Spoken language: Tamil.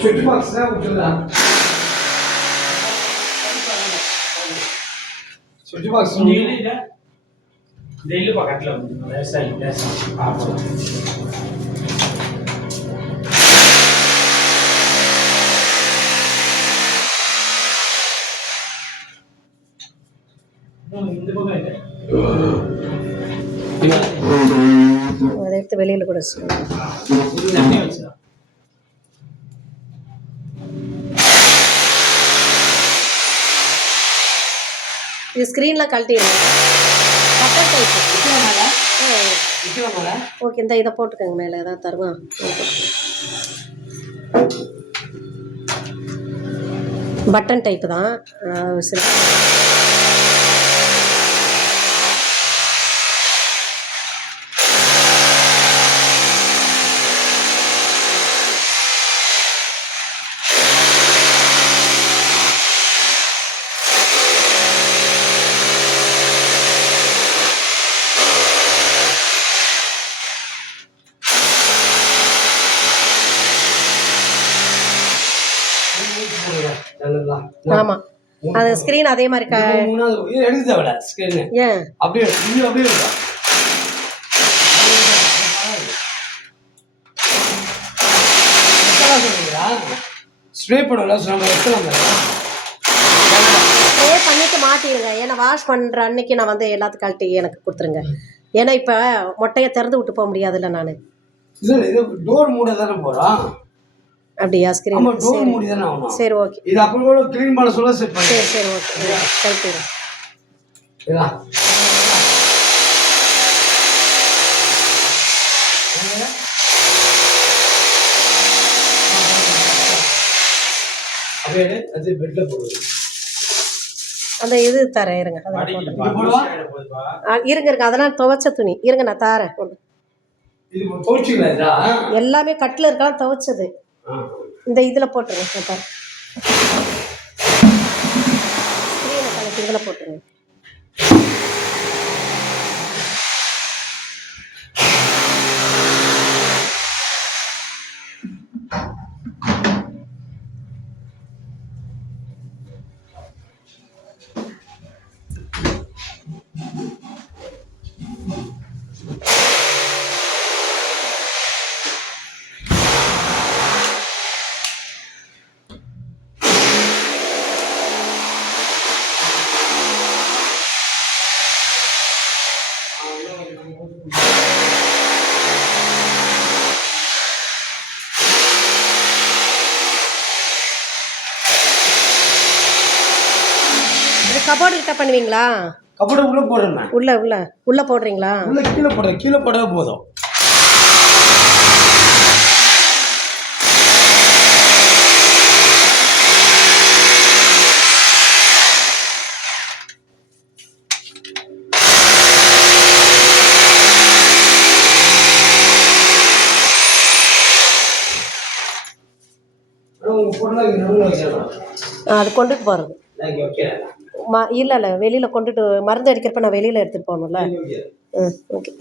சுவிட்ச் பாக்ஸ் தான் விட்டுருதான். சுவிட்ச் பாக்ஸ் டெய்லி பக்கத்தில் வந்து விவசாயி பார்ப்போம். இந்த பக்கம் இல்லை, அதை எடுத்து வெளியில் கூட தண்ணி வச்சா இது ஸ்க்ரீனில் கழட்டிடுங்க. Button type okay. இந்த இதை போட்டுக்கோங்க, மேலே ஏதாவது தருவான். பட்டன் டைப்பு தான். சரி, ஆமாம். அது ஸ்க்ரீன் அதே மாதிரி எடுக்க தேவையில்ல. ஸ்க்ரீனு ஏன் அப்படியே அப்படியே இருக்கா? ஸ்ப்ரே பண்ணல நம்ம எடுக்கலாம். ஸ்ப்ரே பண்ணிட்டு மாட்டிடுங்க. ஏன்னா வாஷ் பண்ணுற அன்னைக்கு நான் வந்து எல்லாத்துக்கும் கழட்டி எனக்கு கொடுத்துருங்க. ஏன்னா இப்போ மொட்டையை திறந்து விட்டு போக முடியாதுல்ல நான். இது டோர் மூட தானே போகிறோம். அப்படியா? ஸ்க்ரீன் டோர் மூடி தானே ஆகணும். சரி ஓகே. இது அப்புறம் கூட க்ளீன் பண்ண சொல்ல செட் பண்ணி. சரி சரி ஓகே, கழட்டிடுறேன். அப்படியே அது பெட்ல போடுது. அந்த இது தரேன் இருங்க. இருங்க அதெல்லாம் துவைச்ச துணி. இருங்க நான் தரேன். எல்லாமே கட்டில் இருக்கலாம் துவைச்சது. இந்த இதில் போட்டுருங்க. பாரு ஸ்க்ரீனை கலட்டி இதில் போட்டுருங்க. கபோர்டு கிட்ட பண்ணுவீங்களா? கபோர்டு உள்ள போடுறேன். உள்ள போடுறீங்களா? உள்ள கீழே போடவே போதும். அது கொண்டுட்டு போகிறது இல்லை வெளியில் கொண்டுட்டு மருந்து அடிக்கிறப்ப நான் வெளியில் எடுத்துகிட்டு போகணும்ல. ஓகே.